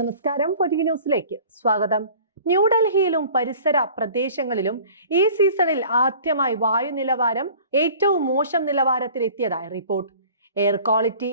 നമസ്കാരം. പൊതുകി ന്യൂസിലേക്ക് സ്വാഗതം. ന്യൂഡൽഹിയിലും പരിസര പ്രദേശങ്ങളിലും ഈ സീസണിൽ ആദ്യമായി വായു നിലവാരം ഏറ്റവും മോശം നിലവാരത്തിലെത്തിയതായി റിപ്പോർട്ട്. എയർ ക്വാളിറ്റി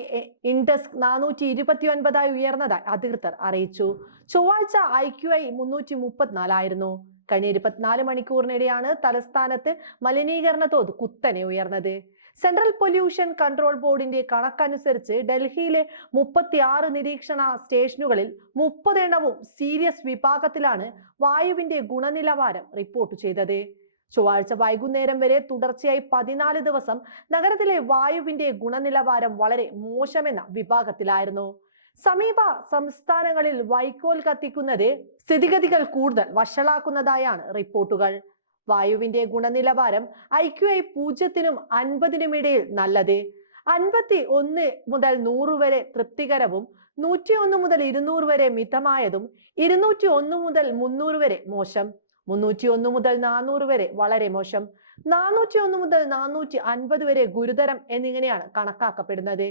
ഇൻഡെക്സ് നാനൂറ്റി ഇരുപത്തി ഒൻപതായി ഉയർന്നതായി അധികൃതർ അറിയിച്ചു. ചൊവ്വാഴ്ച ഐ ക്യു ഐ മുന്നൂറ്റി മുപ്പത്തിനാലായിരുന്നു കഴിഞ്ഞ ഇരുപത്തിനാല് മണിക്കൂറിനിടെയാണ് തലസ്ഥാനത്ത് മലിനീകരണ തോത് കുത്തനെ ഉയർന്നത്. സെൻട്രൽ പൊല്യൂഷൻ കൺട്രോൾ ബോർഡിന്റെ കണക്കനുസരിച്ച് ഡൽഹിയിലെ മുപ്പത്തിയാറ് നിരീക്ഷണ സ്റ്റേഷനുകളിൽ മുപ്പതെണ്ണവും സീരിയസ് വിഭാഗത്തിലാണ് വായുവിന്റെ ഗുണനിലവാരം റിപ്പോർട്ട് ചെയ്തത്. ചൊവ്വാഴ്ച വൈകുന്നേരം വരെ തുടർച്ചയായി പതിനാല് ദിവസം നഗരത്തിലെ വായുവിന്റെ ഗുണനിലവാരം വളരെ മോശമെന്ന വിഭാഗത്തിലായിരുന്നു. സമീപ സംസ്ഥാനങ്ങളിൽ വൈക്കോൽ കത്തിക്കുന്നത് സ്ഥിതിഗതികൾ കൂടുതൽ വഷളാക്കുന്നതായാണ് റിപ്പോർട്ടുകൾ. വായുവിന്റെ ഗുണനിലവാരം ഐ ക്യു ഐ പൂജ്യത്തിനും അൻപതിനും ഇടയിൽ നല്ലത്. അൻപത്തി ഒന്ന് മുതൽ നൂറ് വരെ തൃപ്തികരവും നൂറ്റി ഒന്ന് മുതൽ ഇരുന്നൂറ് വരെ മിതമായതും ഇരുന്നൂറ്റി ഒന്ന് മുതൽ മുന്നൂറ് വരെ മോശം മുന്നൂറ്റി ഒന്ന് മുതൽ നാനൂറ് വരെ വളരെ മോശം നാനൂറ്റി ഒന്ന് മുതൽ നാനൂറ്റി അൻപത് വരെ ഗുരുതരം എന്നിങ്ങനെയാണ് കണക്കാക്കപ്പെടുന്നത്.